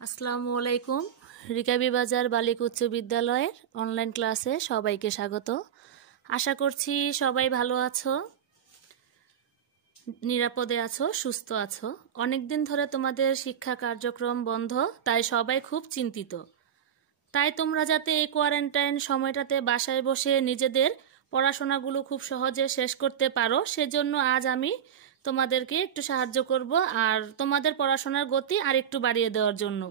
আসসালামু আলাইকুম। রিকাবি বাজার বালিক উচ্চ বিদ্যালয়ের অনলাইন ক্লাসে সবাইকে স্বাগত। আশা করছি সবাই ভালো আছো, নিরাপদে আছো, সুস্থ আছো। অনেক দিন ধরে তোমাদের শিক্ষা কার্যক্রম বন্ধ, তাই সবাই খুব চিন্তিত। তাই তোমরা যাতে এই কোয়ারেন্টাইন সময়টাতে বাসায় বসে নিজেদের পড়াশোনাগুলো খুব সহজে শেষ করতে পারো, সেজন্য আজ আমি তোমাদেরকে একটু সাহায্য করব আর তোমাদের পড়াশোনার গতি আর একটু বাড়িয়ে দেওয়ার জন্য।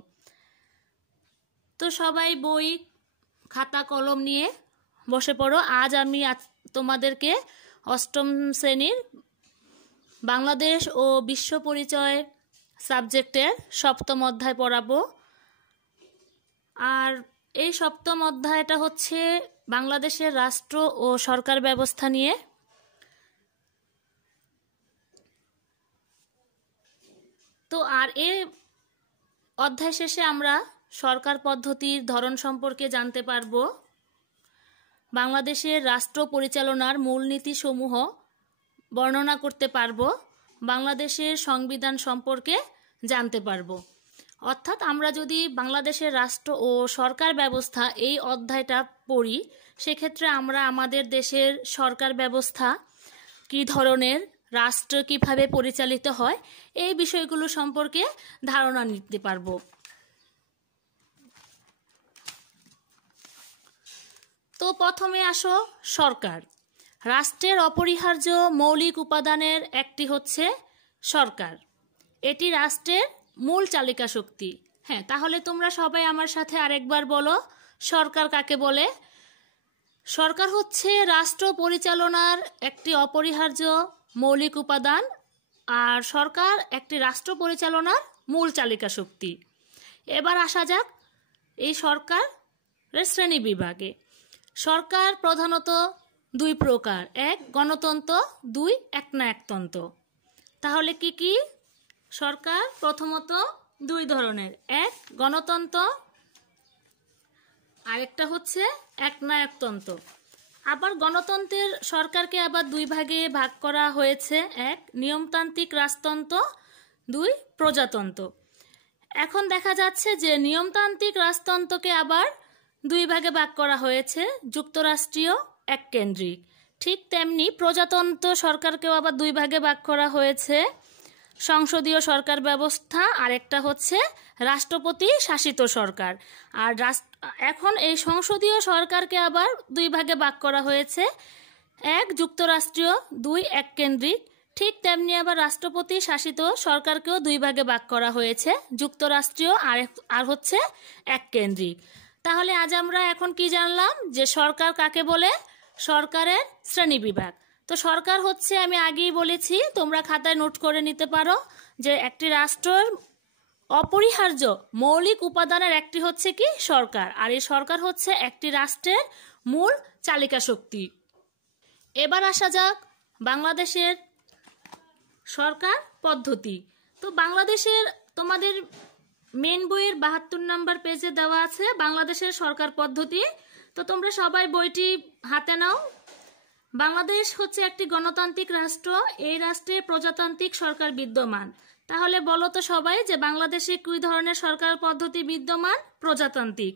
তো সবাই বই খাতা কলম নিয়ে বসে পড়ো। আজ আমি তোমাদেরকে অষ্টম শ্রেণীর বাংলাদেশ ও বিশ্ব পরিচয় সাবজেক্টের সপ্তম অধ্যায় পড়াবো। আর এই সপ্তম অধ্যায়টা হচ্ছে বাংলাদেশের রাষ্ট্র ও সরকার ব্যবস্থা নিয়ে। তো আর এই অধ্যায় শেষে আমরা সরকার পদ্ধতির ধরন সম্পর্কে জানতে পারব, বাংলাদেশের রাষ্ট্র পরিচালনার মূলনীতি সমূহ বর্ণনা করতে পারব, বাংলাদেশের সংবিধান সম্পর্কে জানতে পারব। অর্থাৎ আমরা যদি বাংলাদেশের রাষ্ট্র ও সরকার ব্যবস্থা এই অধ্যায়টা পড়ি, সেক্ষেত্রে আমরা আমাদের দেশের সরকার ব্যবস্থা কী ধরনের, রাষ্ট্র কিভাবে পরিচালিত হয়, এই বিষয়গুলো সম্পর্কে ধারণা নিতে পারব। তো প্রথমে আসো সরকার। রাষ্ট্রের অপরিহার্য মৌলিক উপাদানের একটি হচ্ছে সরকার। এটি রাষ্ট্রের মূল চালিকা শক্তি। হ্যাঁ, তাহলে তোমরা সবাই আমার সাথে আরেকবার বলো, সরকার কাকে বলে? সরকার হচ্ছে রাষ্ট্র পরিচালনার একটি অপরিহার্য মৌলিক উপাদান, আর সরকার একটি রাষ্ট্র পরিচালনার মূল চালিকা শক্তি। এবার আসা যাক এই সরকারের শ্রেণী বিভাগে। সরকার প্রধানত দুই প্রকার, এক গণতন্ত্র, দুই একনায়কতন্ত্র। তাহলে কি কি সরকার? প্রথমত দুই ধরনের, এক গণতন্ত্র, আরেকটা হচ্ছে একনায়কতন্ত্র। আবার গণতন্ত্রের সরকারকে আবার দুই ভাগে ভাগ করা হয়েছে, এক নিয়মতান্ত্রিক রাজতন্ত্র, দুই প্রজাতন্ত্র। এখন দেখা যাচ্ছে যে নিয়মতান্ত্রিক রাজতন্ত্রকে আবার দুই ভাগে ভাগ করা হয়েছে, যুক্তরাষ্ট্রীয়, এককেন্দ্রিক। ঠিক তেমনি প্রজাতন্ত্র সরকারকেও আবার দুই ভাগে ভাগ করা হয়েছে, সংসদীয় সরকার ব্যবস্থা, আর একটা হচ্ছে রাষ্ট্রপতি শাসিত সরকার। আর এখন এই সংসদীয় সরকারকে আবার দুই ভাগে ভাগ করা হয়েছে, এক যুক্তরাষ্ট্রীয়, দুই এককেন্দ্রিক। ঠিক তেমনি আবার রাষ্ট্রপতি শাসিত সরকারকেও দুই ভাগে ভাগ করা হয়েছে, যুক্তরাষ্ট্রীয় আর হচ্ছে এককেন্দ্রিক। তাহলে আজ আমরা এখন কি জানলাম যে সরকার কাকে বলে, সরকারের শ্রেণী বিভাগ। তো সরকার হচ্ছে, আমি আগেই বলেছি, তোমরা খাতায় নোট করে নিতে পারো যে একটি রাষ্ট্রের অপরিহার্য মৌলিক উপাদানের একটি হচ্ছে কি সরকার, আর এই সরকার হচ্ছে একটি রাষ্ট্রের মূল চালিকা শক্তি। এবার আসা যাক বাংলাদেশের সরকার পদ্ধতি। তো বাংলাদেশের তোমাদের মেন বইয়ের 72 নম্বর পেজে দেওয়া আছে বাংলাদেশের সরকার পদ্ধতি। তো তোমরা সবাই বইটি হাতে নাও। বাংলাদেশ হচ্ছে একটি গণতান্ত্রিক রাষ্ট্র, এই রাষ্ট্রে প্রজাতান্ত্রিক সরকার বিদ্যমান। তাহলে বলো তো সবাই যে বাংলাদেশে কি ধরনের সরকার পদ্ধতি বিদ্যমান? প্রজাতান্ত্রিক।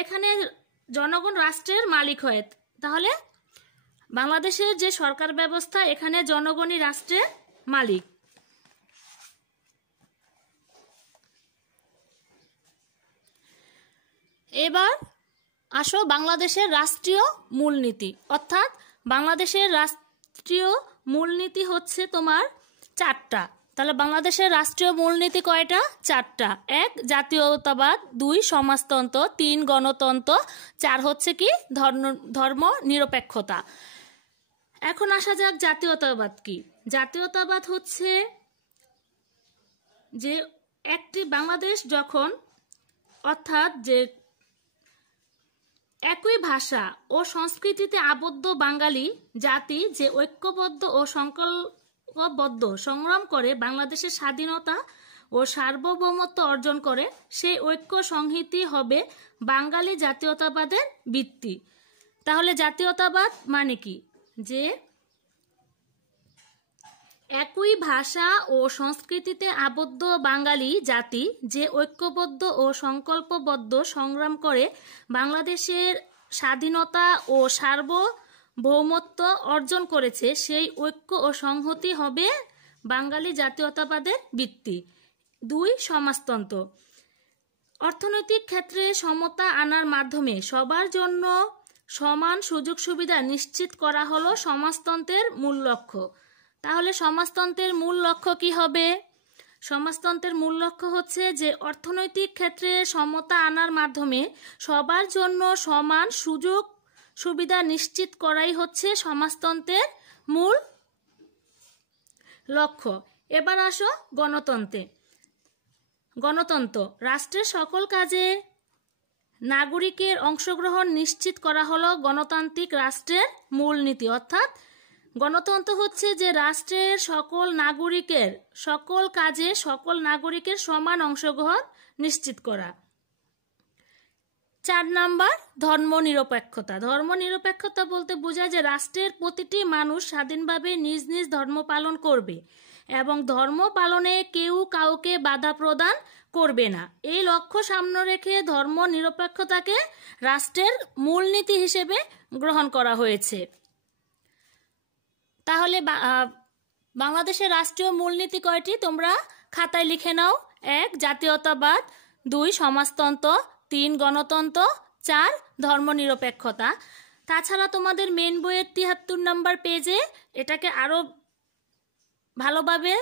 এখানে জনগণ রাষ্ট্রের মালিক হয়। তাহলে বাংলাদেশের যে সরকার ব্যবস্থা, এখানে জনগণই রাষ্ট্রের মালিক। এবার আসো বাংলাদেশের রাষ্ট্রীয় মূলনীতি। অর্থাৎ বাংলাদেশের রাষ্ট্রীয় মূলনীতি হচ্ছে তোমার চারটা। তাহলে বাংলাদেশের রাষ্ট্রীয় মূলনীতি কয়টা? চারটা। এক জাতীয়তাবাদ, দুই সমাজতন্ত্র, তিন গণতন্ত্র, চার হচ্ছে কি ধর্ম নিরপেক্ষতা। এখন আসা যাক জাতীয়তাবাদ কি। জাতীয়তাবাদ হচ্ছে যে একটি বাংলাদেশ যখন, অর্থাৎ যে একই ভাষা ও সংস্কৃতিতে আবদ্ধ বাঙালি জাতি যে ঐক্যবদ্ধ ও সংকল্পবদ্ধ সংগ্রাম করে বাংলাদেশের স্বাধীনতা ও সার্বভৌমত্ব অর্জন করে, সেই ঐক্য সংহতি হবে বাঙালি জাতীয়তাবাদের ভিত্তি। তাহলে জাতীয়তাবাদ মানে কি? যে একই ভাষা ও সংস্কৃতিতে আবদ্ধ বাঙালি জাতি যে ঐক্যবদ্ধ ও সংকল্পবদ্ধ সংগ্রাম করে বাংলাদেশের স্বাধীনতা ও সার্বভৌমত্ব অর্জন করেছে, সেই ঐক্য ও সংহতি হবে বাঙালি জাতীয়তাবাদের ভিত্তি। 2. সমাজতন্ত্র। অর্থনৈতিক ক্ষেত্রে সমতা আনার মাধ্যমে সবার জন্য সমান সুযোগ সুবিধা নিশ্চিত করা হলো সমাজতন্ত্রের মূল লক্ষ্য। তাহলে সমাজতন্ত্রের মূল লক্ষ্য কি হবে? সমাজতন্ত্রের মূল লক্ষ্য হচ্ছে যে অর্থনৈতিক ক্ষেত্রে সমতা আনার মাধ্যমে সবার জন্য সমান সুযোগ সুবিধা নিশ্চিত করাই হচ্ছে সমাজতন্ত্রের মূল লক্ষ্য। এবার আসো গণতন্ত্রে। গণতন্ত্র রাষ্ট্রের সকল কাজে নাগরিকের অংশগ্রহণ নিশ্চিত করা হলো গণতান্ত্রিক রাষ্ট্রের মূলনীতি। অর্থাৎ গণতন্ত্র হচ্ছে যে রাষ্ট্রের সকল কাজে সকল নাগরিকের সমান অংশগ্রহণ নিশ্চিত করা। 4 নাম্বার ধর্মনিরপেক্ষতা। ধর্মনিরপেক্ষতা বলতে বোঝায় যে রাষ্ট্রের প্রতিটি মানুষ স্বাধীনভাবে নিজ নিজ ধর্ম পালন করবে এবং ধর্ম পালনে কেউ কাউকে বাধা প্রদান করবে না। এই লক্ষ্য সামনে রেখে ধর্ম নিরপেক্ষতাকে রাষ্ট্রের মূলনীতি হিসেবে গ্রহণ করা হয়েছে। তাহলে বাংলাদেশের রাষ্ট্রীয় মূলনীতি কয়টি? তোমরা খাতায় লিখে নাও। 1. জাতীয়তাবাদ, 2. সমাজতন্ত্র, 3. গণতন্ত্র, 4. ধর্মনিরপেক্ষতা। তাছাড়া তোমাদের মেন বইয়ের 73 নম্বর পেজে এটাকে আরো ভালোভাবে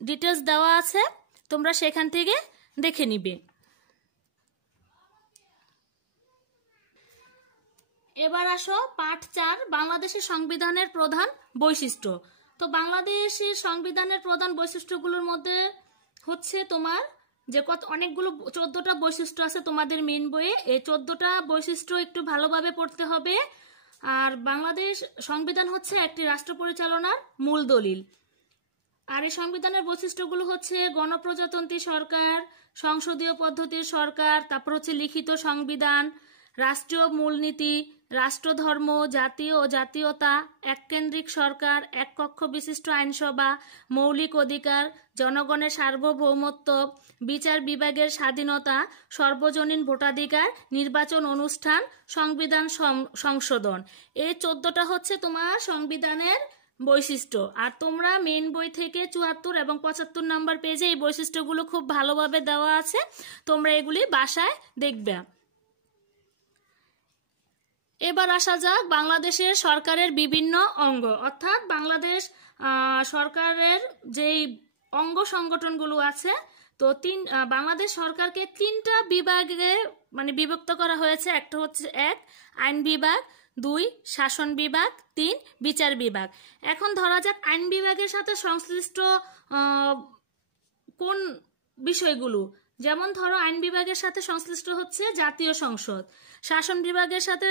ডিটেলস দেওয়া আছে, তোমরা সেখান থেকে দেখে নিবে। এবার আসো পাঠ 4, বাংলাদেশের সংবিধানের প্রধান বৈশিষ্ট্য। তো বাংলাদেশের সংবিধানের প্রধান বৈশিষ্ট্যগুলোর মধ্যে হচ্ছে তোমার যে অনেকগুলো 14টা বৈশিষ্ট্য আছে তোমাদের মেন বইয়ে। এই 14টা বৈশিষ্ট্য একটু ভালোভাবে পড়তে হবে। আর বাংলাদেশ সংবিধান হচ্ছে একটি রাষ্ট্র পরিচালনার মূল দলিল। আর এই সংবিধানের বৈশিষ্ট্যগুলো হচ্ছে গণপ্রজাতন্ত্রী সরকার, সংসদীয় পদ্ধতির সরকার, তারপর হচ্ছে লিখিত সংবিধান, রাষ্ট্রীয় মূলনীতি, রাষ্ট্রধর্ম, জাতীয় ও জাতীয়তা, এককেন্দ্রিক সরকার, এক কক্ষ বিশিষ্ট আইনসভা, মৌলিক অধিকার, জনগণের সার্বভৌমত্ব, বিচার বিভাগের স্বাধীনতা, সর্বজনীন ভোটাধিকার, নির্বাচন অনুষ্ঠান, সংবিধান সংশোধন। এই 14টা হচ্ছে তোমার সংবিধানের বৈশিষ্ট্য। আর তোমরা মেন বই থেকে 74 এবং 75 নম্বর পেজে এই বৈশিষ্ট্যগুলো খুব ভালোভাবে দেওয়া আছে, তোমরা এগুলি বাসায় দেখবে। এবার আসা যাক বাংলাদেশের সরকারের বিভিন্ন অঙ্গ, অর্থাৎ বাংলাদেশ সরকারের যেই অঙ্গ সংগঠনগুলো আছে। তো বাংলাদেশ সরকারকে 3টা বিভাগে বিভক্ত করা হয়েছে। একটা হচ্ছে 1. আইন বিভাগ, 2. শাসন বিভাগ, 3. বিচার বিভাগ। এখন ধরা যাক আইন বিভাগের সাথে সংশ্লিষ্ট কোন বিষয়গুলো, যেমন ধরো আইন বিভাগের সাথে সংশ্লিষ্ট হচ্ছে জাতীয় সংসদ, শাসন বিভাগের সাথে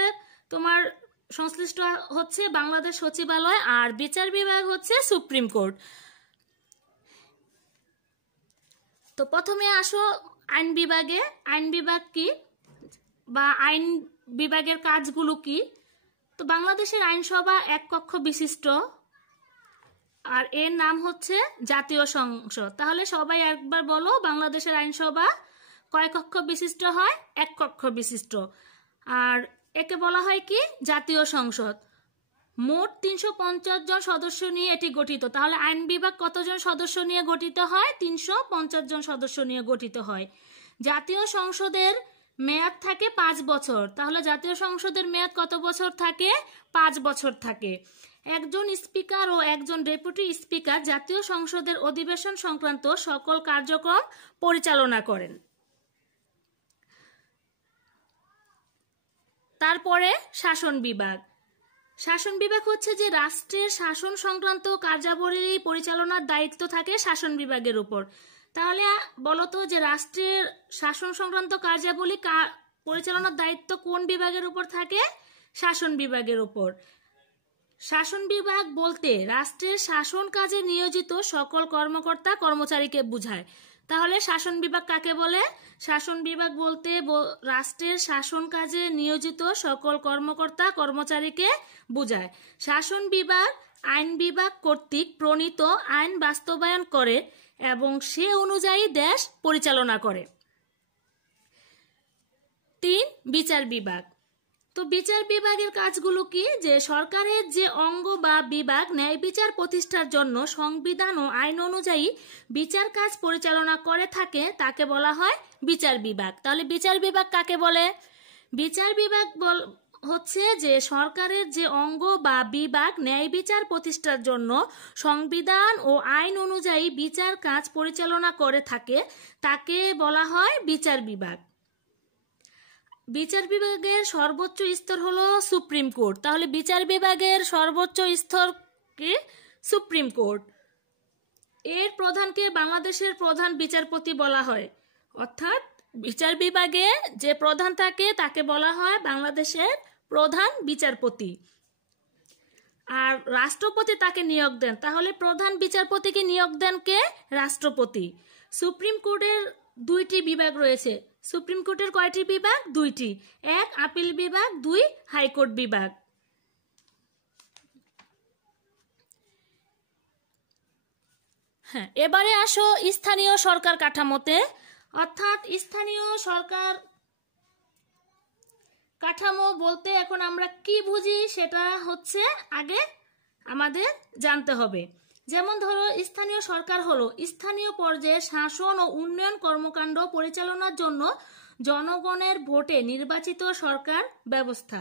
তোমার সংশ্লিষ্ট হচ্ছে বাংলাদেশ সচিবালয়, আর বিচার বিভাগ হচ্ছে সুপ্রিম কোর্ট। তো প্রথমে আসো আইন বিভাগে। আইন বিভাগ কি বা আইন বিভাগের কাজগুলো কি? তো বাংলাদেশের আইনসভা এক কক্ষ বিশিষ্ট, আর এর নাম হচ্ছে জাতীয় সংসদ। তাহলে সবাই একবার বলো, বাংলাদেশের আইনসভা কয় কক্ষ বিশিষ্ট হয়? এক কক্ষ বিশিষ্ট। আর একে বলা হয় কি? জাতীয় সংসদ। মোট 350 জন সদস্য নিয়ে এটি গঠিত। তাহলে আইন বিভাগ কতজন সদস্য নিয়ে গঠিত হয়? 350 জন সদস্য নিয়ে গঠিত হয়। জাতীয় সংসদের মেয়াদ থাকে 5 বছর। তাহলে জাতীয় সংসদের মেয়াদ কত বছর থাকে? 5 বছর থাকে। একজন স্পিকার ও একজন ডেপুটি স্পিকার জাতীয় সংসদের অধিবেশন সংক্রান্ত সকল কার্যক্রম পরিচালনা করেন। তারপরে শাসন বিভাগ। শাসন বিভাগ হচ্ছে যে রাষ্ট্রের শাসন সংক্রান্ত কার্যাবলী পরিচালনার দায়িত্ব থাকে শাসন বিভাগের উপর। তাহলে বলতো যে রাষ্ট্রের শাসন সংক্রান্ত কার্যাবলী পরিচালনার দায়িত্ব কোন বিভাগের উপর থাকে? শাসন বিভাগের উপর। শাসন বিভাগ বলতে রাষ্ট্রের শাসন কাজে নিয়োজিত সকল কর্মকর্তা কর্মচারীকে বোঝায়। তাহলে শাসন বিভাগ কাকে বলে? শাসন বিভাগ বলতে রাষ্ট্রের শাসন কাজে নিয়োজিত সকল কর্মকর্তা কর্মচারীকে বোঝায়। শাসন বিভাগ আইন বিভাগ কর্তৃক প্রণীত আইন বাস্তবায়ন করে এবং সে অনুযায়ী দেশ পরিচালনা করে। 3. বিচার বিভাগ। তো বিচার বিভাগের কাজগুলো কি? যে সরকারের যে অঙ্গ বা বিভাগ ন্যায় বিচার প্রতিষ্ঠার জন্য সংবিধান ও আইন অনুযায়ী বিচার কাজ পরিচালনা করে থাকে তাকে বলা হয় বিচার বিভাগ। তাহলে বিচার বিভাগ কাকে বলে? বিচার বিভাগ হচ্ছে যে সরকারের যে অঙ্গ বা বিভাগ ন্যায় বিচার প্রতিষ্ঠার জন্য সংবিধান ও আইন অনুযায়ী বিচার কাজ পরিচালনা করে থাকে তাকে বলা হয় বিচার বিভাগ। বিচার বিভাগের সর্বোচ্চ স্তর হলো সুপ্রিম কোর্ট। তাহলে বিচার বিভাগের সর্বোচ্চ স্তর কি? Supreme court. এর প্রধানকে বাংলাদেশের প্রধান বিচারপতি বলা হয়। অর্থাৎ বিচার বিভাগে যে প্রধান থাকে তাকে বলা হয় বাংলাদেশের প্রধান বিচারপতি। আর রাষ্ট্রপতি তাকে নিয়োগ দেন। তাহলে প্রধান বিচারপতিকে নিয়োগ দেন কে? রাষ্ট্রপতি। সুপ্রিম কোর্টের 2টি বিভাগ রয়েছে। সুপ্রিম কোর্টের কয়টি বিভাগ? 2টি। 1 আপিল বিভাগ, 2 হাইকোর্ট বিভাগ। হ্যাঁ, এবারে আসো স্থানীয় সরকার কাঠামোতে। অর্থাৎ স্থানীয় সরকার কাঠামো বলতে এখন আমরা কি বুঝি সেটা হচ্ছে আগে আমাদের জানতে হবে। যেমন ধরো, স্থানীয় সরকার হলো স্থানীয় পর্যায়ে শাসন ও উন্নয়ন কর্মকাণ্ড পরিচালনার জন্য জনগণের ভোটে নির্বাচিত সরকার ব্যবস্থা।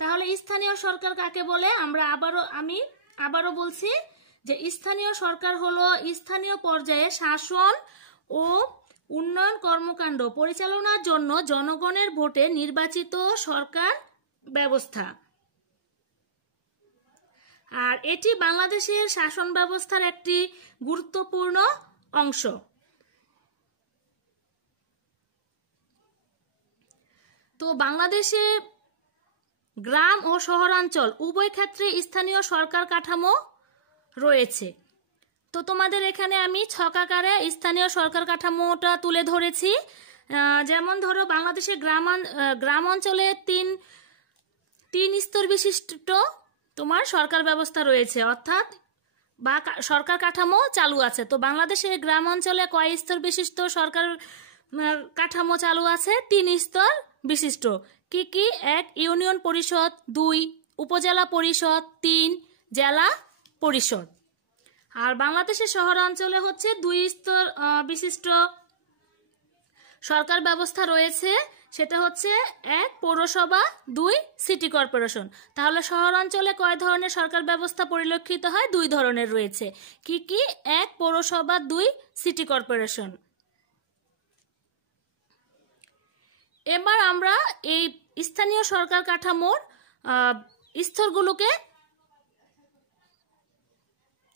তাহলে স্থানীয় সরকার কাকে বলে? আমি আবারও বলছি যে স্থানীয় সরকার হলো স্থানীয় পর্যায়ে শাসন ও উন্নয়ন কর্মকাণ্ড পরিচালনার জন্য জনগণের ভোটে নির্বাচিত সরকার ব্যবস্থা। আর এটি বাংলাদেশের শাসন ব্যবস্থার একটি গুরুত্বপূর্ণ অংশ। তো বাংলাদেশে গ্রাম ও শহরাঞ্চল উভয় ক্ষেত্রে স্থানীয় সরকার কাঠামো রয়েছে। তো তোমাদের এখানে আমি ছকাকারে স্থানীয় সরকার কাঠামোটা তুলে ধরেছি। যেমন ধরো, বাংলাদেশের গ্রাম অঞ্চলে তিন স্তর বিশিষ্ট তোমার সরকার ব্যবস্থা রয়েছে, অর্থাৎ বা সরকার কাঠামো চালু আছে। তো বাংলাদেশের গ্রাম অঞ্চলে কয় স্তর বিশিষ্ট সরকার কাঠামো চালু আছে? 3 স্তর বিশিষ্ট। কি কি? 1 ইউনিয়ন পরিষদ, 2 উপজেলা পরিষদ, 3 জেলা পরিষদ। আর বাংলাদেশের শহরাঞ্চলে হচ্ছে 2 স্তর বিশিষ্ট সরকার ব্যবস্থা রয়েছে। সেটা হচ্ছে 1 পৌরসভা, 2 সিটি কর্পোরেশন। তাহলে শহরাঞ্চলে কয় ধরনের সরকার ব্যবস্থা পরিলক্ষিত হয়? 2 ধরনের রয়েছে। কি কি? 1 পৌরসভা, 2 সিটি কর্পোরেশন। এবার আমরা এই স্থানীয় সরকার কাঠামোর স্তরগুলোকে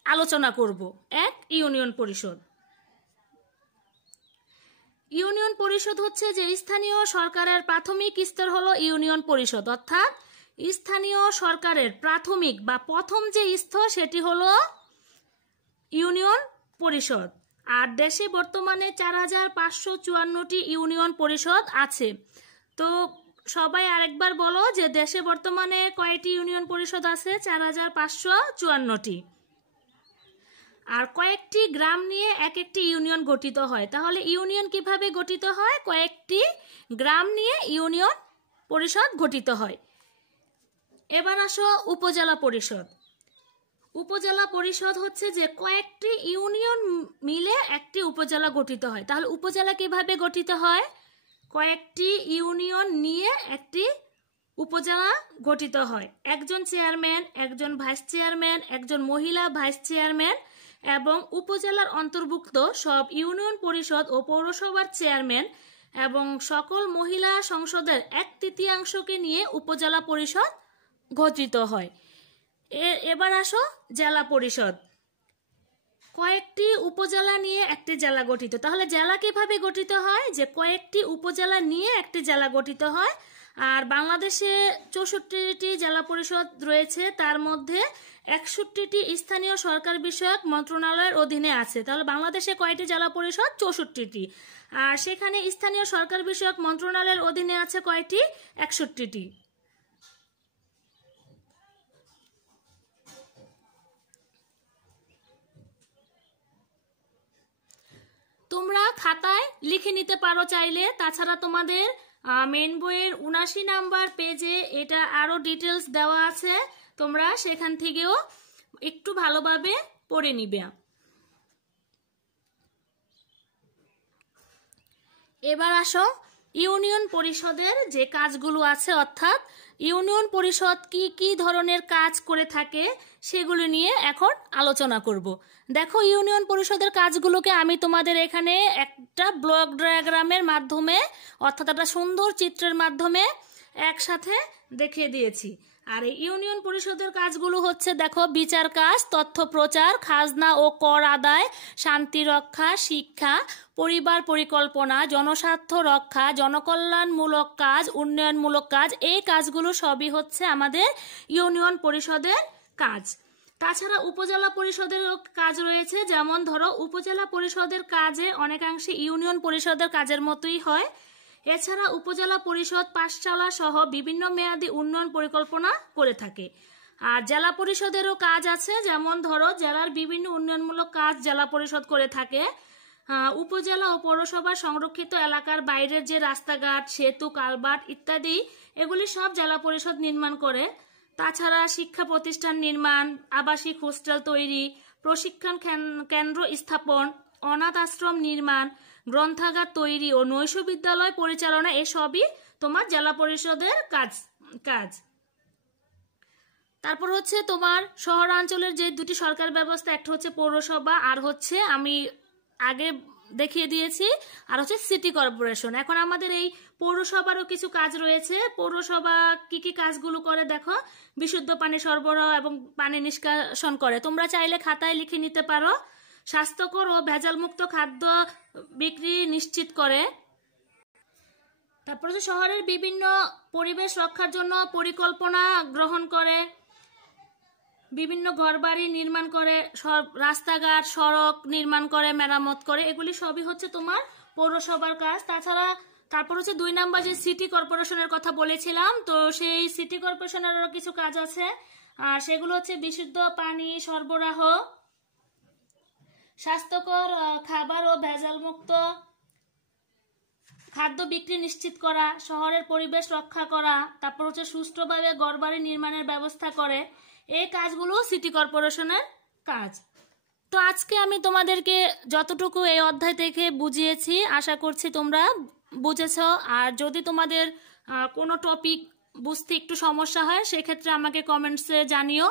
আলোচনা করব। 1 ইউনিয়ন পরিষদ। ইউনিয়ন পরিষদ হচ্ছে যে স্থানীয় সরকারের প্রাথমিক স্তর হলো ইউনিয়ন পরিষদ। অর্থাৎ স্থানীয় সরকারের প্রাথমিক বা প্রথম যে স্তর সেটি হলো ইউনিয়ন পরিষদ। আর দেশে বর্তমানে 4554টি ইউনিয়ন পরিষদ আছে। তো সবাই আরেকবার বলো যে দেশে বর্তমানে কয়টি ইউনিয়ন পরিষদ আছে? 4554টি। আর কয়েকটি গ্রাম নিয়ে এক একটি ইউনিয়ন গঠিত হয়। তাহলে ইউনিয়ন কিভাবে গঠিত হয়? কয়েকটি গ্রাম নিয়ে ইউনিয়ন পরিষদ গঠিত হয়। এবার আসো উপজেলা পরিষদ। উপজেলা পরিষদ হচ্ছে যে কয়েকটি ইউনিয়ন মিলে একটি উপজেলা গঠিত হয়। তাহলে উপজেলা কিভাবে গঠিত হয়? কয়েকটি ইউনিয়ন নিয়ে একটি উপজেলা গঠিত হয়। একজন চেয়ারম্যান, একজন ভাইস চেয়ারম্যান, একজন মহিলা ভাইস চেয়ারম্যান এবং উপজেলার অন্তর্ভুক্ত সব ইউনিয়ন পরিষদ ও পৌরসভার চেয়ারম্যান এবং সকল মহিলা সংসদের 1/3 নিয়ে উপজেলা পরিষদ গঠিত হয়। এবার আসো জেলা পরিষদ। কয়েকটি উপজেলা নিয়ে একটি জেলা গঠিত। তাহলে জেলা কিভাবে গঠিত হয়? যে কয়েকটি উপজেলা নিয়ে একটি জেলা গঠিত হয়। আর বাংলাদেশে 64টি জেলা পরিষদ রয়েছে, তার মধ্যে 61টি স্থানীয় সরকার বিষয়ক মন্ত্রণালয়ের অধীনে আছে। তাহলে বাংলাদেশে কয়টি জেলা পরিষদ? 64টি। আর সেখানে স্থানীয় সরকার বিষয়ক মন্ত্রণালয়ের অধীনে আছে কয়টি? 61টি। তোমরা খাতায় লিখে নিতে পারো চাইলে। তাছাড়া তোমাদের মেইন বইয়ের 79 নাম্বার পেজে এটা আরো ডিটেলস দেওয়া আছে, তোমরা সেখান থেকেও একটু ভালোভাবে পড়ে নিবে। এবার আসো ইউনিয়ন পরিষদের যে কাজগুলো আছে, অর্থাৎ ইউনিয়ন পরিষদ কি কি ধরনের কাজ করে থাকে সেগুলো নিয়ে এখন আলোচনা করব। দেখো, ইউনিয়ন পরিষদের কাজগুলোকে আমি তোমাদের এখানে একটা ব্লক ডায়াগ্রামের মাধ্যমে, অর্থাৎ একটা সুন্দর চিত্রের মাধ্যমে একসাথে দেখিয়ে দিয়েছি। আর এই ইউনিয়ন পরিষদের কাজগুলো হচ্ছে, দেখো, বিচার কাজ, তথ্য প্রচার, খাজনা ও কর আদায়, শান্তি রক্ষা, শিক্ষা, পরিবার পরিকল্পনা, জনস্বার্থ রক্ষা, জনকল্যাণমূলক কাজ, উন্নয়নমূলক কাজ। এই কাজগুলো সবই হচ্ছে আমাদের ইউনিয়ন পরিষদের কাজ। তাছাড়া উপজেলা পরিষদেরও কাজ রয়েছে, যেমন ধরো উপজেলা পরিষদের কাজে অনেকাংশে ইউনিয়ন পরিষদের কাজের মতোই হয়। এছাড়া উপজেলা পরিষদ পাঠশালা সহ বিভিন্ন মেয়াদী উন্নয়ন পরিকল্পনা করে থাকে। আর জেলা পরিষদেরও কাজ আছে, যেমন ধরো জেলার বিভিন্ন উন্নয়নমূলক কাজ জেলা পরিষদ করে থাকে। উপজেলা ও পৌরসভার সংরক্ষিত এলাকার বাইরের যে রাস্তাঘাট, সেতু, কালভার্ট ইত্যাদি, এগুলি সব জেলা পরিষদ নির্মাণ করে। তাছাড়া শিক্ষা প্রতিষ্ঠান নির্মাণ, আবাসিক হোস্টেল তৈরি, প্রশিক্ষণ কেন্দ্র স্থাপন, অনাথ আশ্রম নির্মাণ, গ্রন্থাগার তৈরি ও নৈশ বিদ্যালয় পরিচালনা, এসবই তোমার জেলা পরিষদের কাজ। তারপর হচ্ছে তোমার শহরাঞ্চলের যে দুটি সরকার ব্যবস্থা, একটা হচ্ছে পৌরসভা আর হচ্ছে আমি আগে দেখিয়ে দিয়েছি, আর হচ্ছে সিটি কর্পোরেশন। এখন আমাদের এই পৌরসভারও কিছু কাজ রয়েছে। পৌরসভা কি কি কাজগুলো করে দেখো, বিশুদ্ধ পানি সরবরাহ এবং পানি নিষ্কাশন করে, তোমরা চাইলে খাতায় লিখে নিতে পারো। স্বাস্থ্যকর ও ভেজালমুক্ত খাদ্য বিক্রি নিশ্চিত করে। তারপর হচ্ছে শহরের বিভিন্ন পরিবেশ রক্ষার জন্য পরিকল্পনা গ্রহণ করে, বিভিন্ন ঘরবাড়ি নির্মাণ করে, রাস্তাঘাট সড়ক নির্মাণ করে, মেরামত করে, এগুলি সবই হচ্ছে তোমার পৌরসভার কাজ। তাছাড়া তারপর হচ্ছে 2 নাম্বার যে সিটি কর্পোরেশনের কথা বলেছিলাম, তো সেই সিটি কর্পোরেশনেরও কিছু কাজ আছে। আর সেগুলো হচ্ছে বিশুদ্ধ পানি সরবরাহ, স্বাস্থ্যকর খাবার ও ভেজালমুক্ত খাদ্য বিক্রি নিশ্চিত করা, শহরের পরিবেশ রক্ষা করা, তারপর হচ্ছে সুষ্ঠুভাবে ঘরবাড়ি নির্মাণের ব্যবস্থা করে। এই কাজগুলো সিটি কর্পোরেশনের কাজ। তো আজকে আমি তোমাদেরকে যতটুকু এই অধ্যায় থেকে বুঝিয়েছি, আশা করছি তোমরা বুঝেছো। আর যদি তোমাদের কোনো টপিক বুঝতে একটু সমস্যা হয়, সেক্ষেত্রে আমাকে কমেন্টসে জানিও।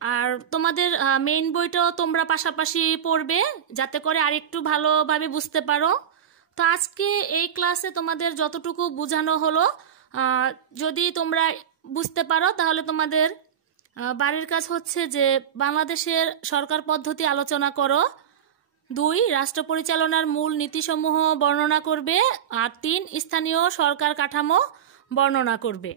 আর তোমাদের মেইন বইটাও তোমরা পাশাপাশি পড়বে, যাতে করে আরেকটু ভালোভাবে বুঝতে পারো। তো আজকে এই ক্লাসে তোমাদের যতটুকু বোঝানো হলো, যদি তোমরা বুঝতে পারো, তাহলে তোমাদের বাড়ির কাজ হচ্ছে যে বাংলাদেশের সরকার পদ্ধতি আলোচনা করো, 2 রাষ্ট্র পরিচালনার মূল নীতিসমূহ বর্ণনা করবে, আর 3 স্থানীয় সরকার কাঠামো বর্ণনা করবে।